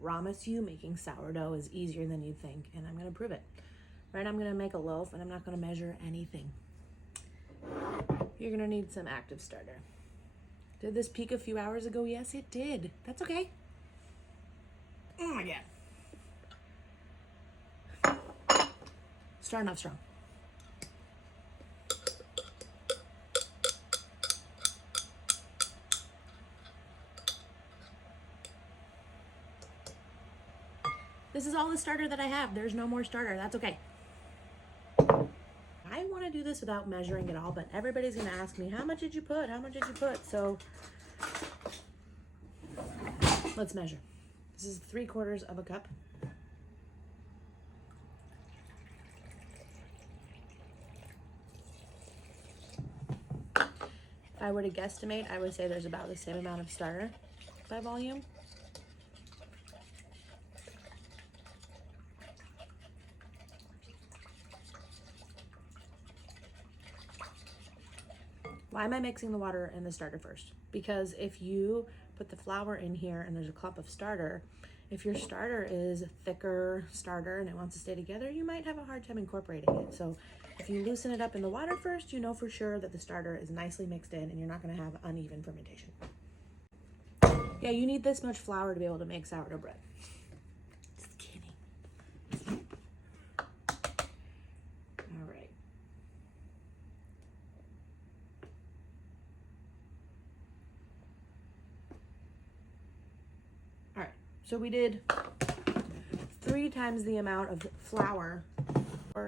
promise you making sourdough is easier than you think, and I'm gonna prove it. Right, I'm gonna make a loaf and I'm not gonna measure anything. You're gonna need some active starter. Did this peak a few hours ago? Yes, it did. That's okay. Oh my God. Starting off strong. This is all the starter that I have. There's no more starter. That's okay. I want to do this without measuring it all, but everybody's going to ask me, how much did you put? How much did you put? So let's measure. This is 3/4 of a cup. If I were to guesstimate, I would say there's about the same amount of starter by volume. Why am I mixing the water and the starter first? Because if you put the flour in here and there's a clump of starter, if your starter is thicker starter and it wants to stay together, you might have a hard time incorporating it. So if you loosen it up in the water first, you know for sure that the starter is nicely mixed in and you're not going to have uneven fermentation. Yeah, you need this much flour to be able to make sourdough bread. Just kidding. All right. All right, so we did 3 times the amount of flour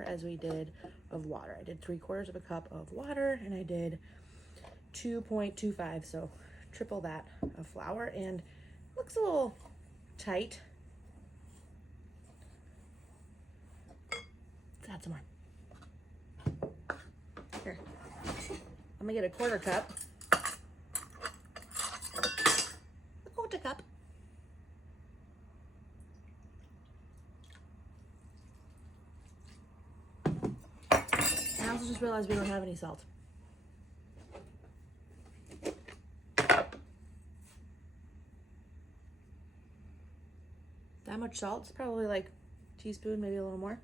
as we did of water. I did 3/4 of a cup of water and I did 2.25, so triple that of flour, and looks a little tight. Let's add some more. Here, I'm gonna get a 1/4 cup. A 1/4 cup. I also just realized we don't have any salt. That much salt? It's probably like a teaspoon, maybe a little more.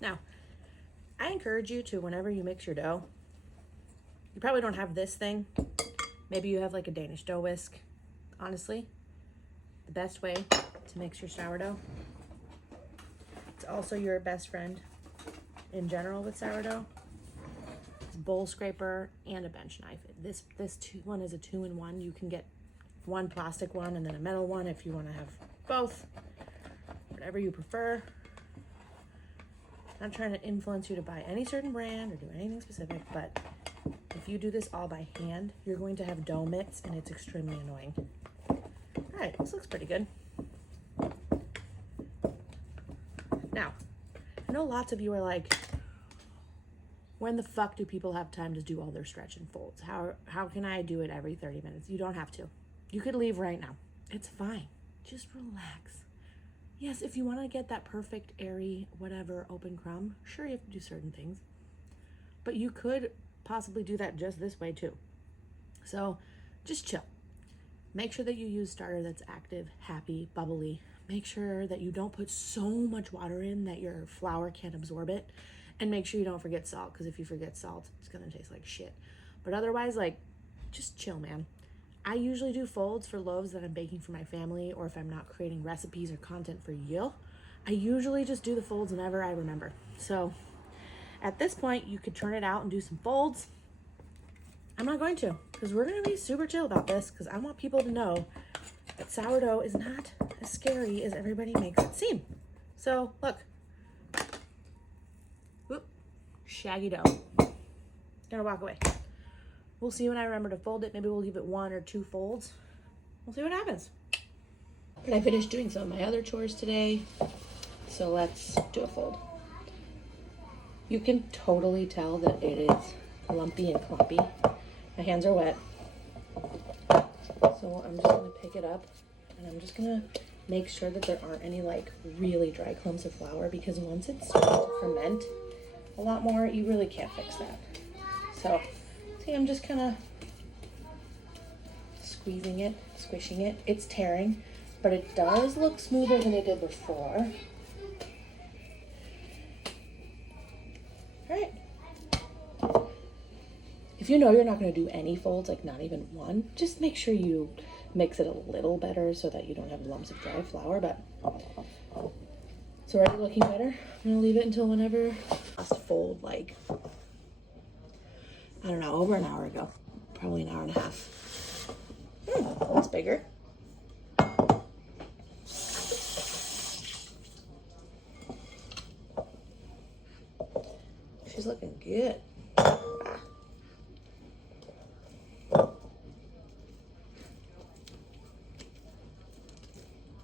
Now, I encourage you to, whenever you mix your dough, you probably don't have this thing. Maybe you have like a Danish dough whisk. Honestly, the best way to mix your sourdough. It's also your best friend in general with sourdough. It's a bowl scraper and a bench knife. This one is a 2-in-1. You can get one plastic one and then a metal one if you want to have both. Whatever you prefer. I'm not trying to influence you to buy any certain brand or do anything specific, but if you do this all by hand, you're going to have dough mitts and it's extremely annoying. All right, this looks pretty good. Now, I know lots of you are like, when the fuck do people have time to do all their stretch and folds? How can I do it every 30 minutes? You don't have to. You could leave right now. It's fine. Just relax. Yes, if you want to get that perfect, airy, whatever, open crumb, sure, you have to do certain things. But you could possibly do that just this way too. So just chill. Make sure that you use starter that's active, happy, bubbly. Make sure that you don't put so much water in that your flour can't absorb it. And make sure you don't forget salt, because if you forget salt, it's going to taste like shit. But otherwise, like, just chill, man. I usually do folds for loaves that I'm baking for my family, or if I'm not creating recipes or content for you. I usually just do the folds whenever I remember. So at this point, you could turn it out and do some folds. I'm not going to, because we're going to be super chill about this, because I want people to know that sourdough is not as scary as everybody makes it seem. So look. Whoop. Shaggy dough. Gonna walk away. We'll see when I remember to fold it. Maybe we'll give it 1 or 2 folds. We'll see what happens. And I finished doing some of my other chores today, so let's do a fold. You can totally tell that it is lumpy and clumpy. My hands are wet. So I'm just gonna pick it up and I'm just gonna make sure that there aren't any like really dry clumps of flour, because once it's starting to ferment a lot more, you really can't fix that. So see, I'm just kind of squeezing it, squishing it. It's tearing, but it does look smoother than it did before. All right. If you know you're not going to do any folds, like not even one, just make sure you mix it a little better so that you don't have lumps of dry flour. But it's already looking better. I'm going to leave it until whenever. Last fold, like, I don't know, over an hour ago. Probably an hour and a half. That's bigger. She's looking good.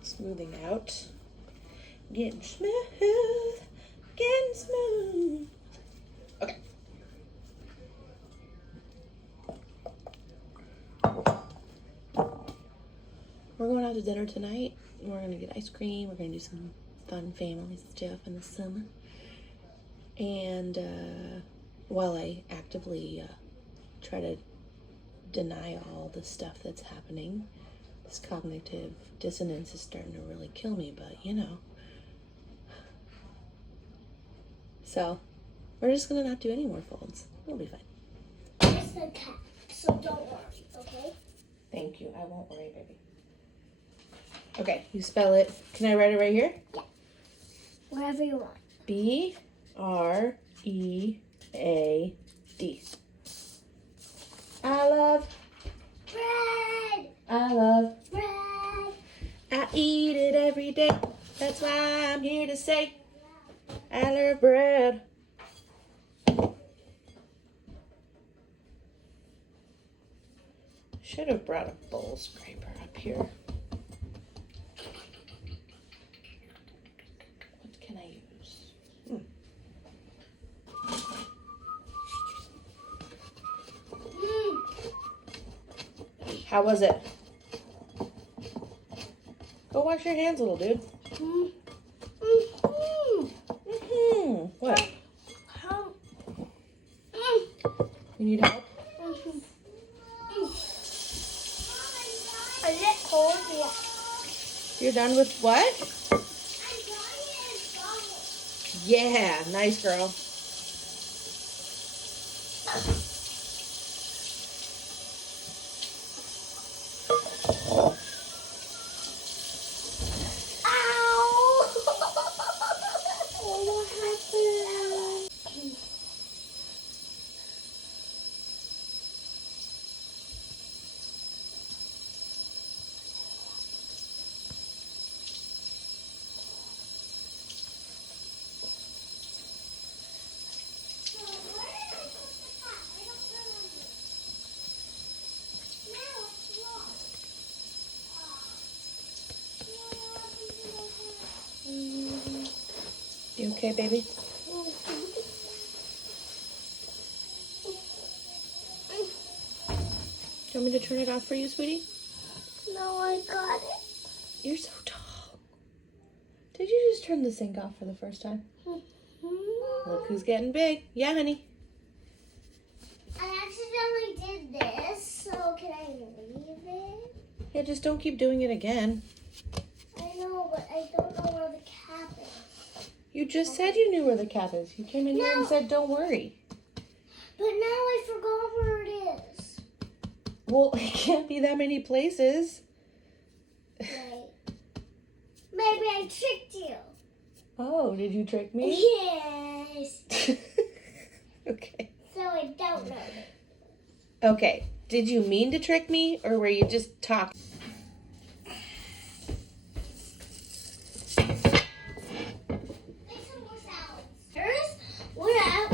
Smoothing out. Getting smooth. Getting smooth. Okay. We're going out to dinner tonight. We're going to get ice cream. We're going to do some fun family stuff in the summer. And while I actively try to deny all the stuff that's happening, this cognitive dissonance is starting to really kill me, but you know. So we're just going to not do any more folds. It'll be fine. It's the cat, so don't worry, okay? Thank you. I won't worry, baby. Okay, you spell it. Can I write it right here? Yeah. Wherever you want. B-R-E-A-D. I love Bread! I love Bread! I eat it every day. That's why I'm here to say I love bread. Should have brought a bowl scraper up here. What can I use? How was it? Go wash your hands, little dude. What? You need help? Is it cold? Yeah. You're done with what? Yeah, nice girl. What happened? You okay, baby? Do you want me to turn it off for you, sweetie? No, I got it. You're so tall. Did you just turn the sink off for the first time? Look who's getting big. Yeah, honey. I accidentally did this, so can I leave it? Yeah, just don't keep doing it again. I know, but I don't know where the cap is. You just said you knew where the cap is. You came in here and No. said, don't worry. But now I forgot where it is. Well, it can't be that many places. Right. Maybe I tricked you. Oh, did you trick me? Yes. Okay. So I don't know. Okay. Did you mean to trick me, or were you just talking? We're out,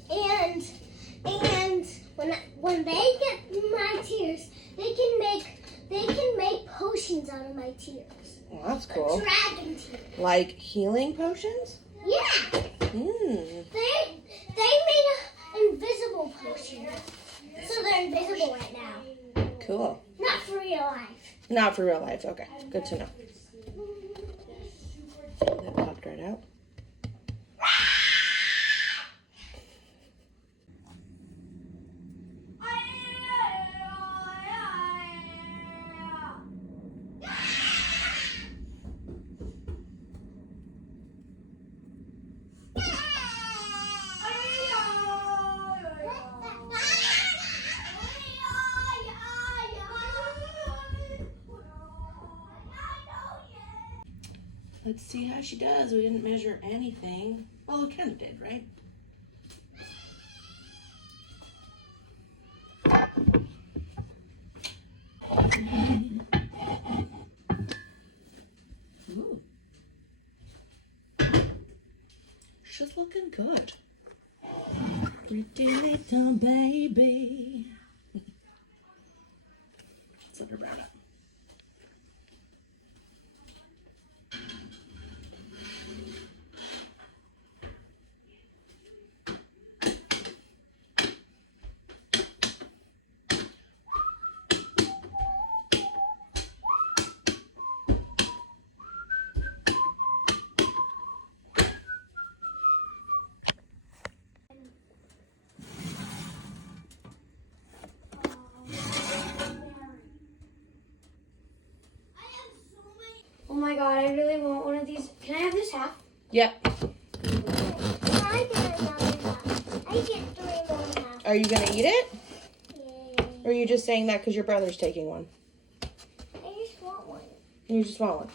and when they get my tears, they can make potions out of my tears. Well, that's cool. Dragon tears. Like healing potions? Yeah. They made an invisible potion, so they're invisible right now. Cool. Not for real life. Not for real life. Okay, good to know. That popped right out. Let's see how she does. We didn't measure anything. Well, we kind of did, right? Ooh. She's looking good. Pretty little baby. Let's let her brown up. Oh my god, I really want one of these. Can I have this half? Yep. I get another half. I get 3 more half. Are you gonna eat it? Yeah. Or are you just saying that because your brother's taking one? I just want one. You just want one.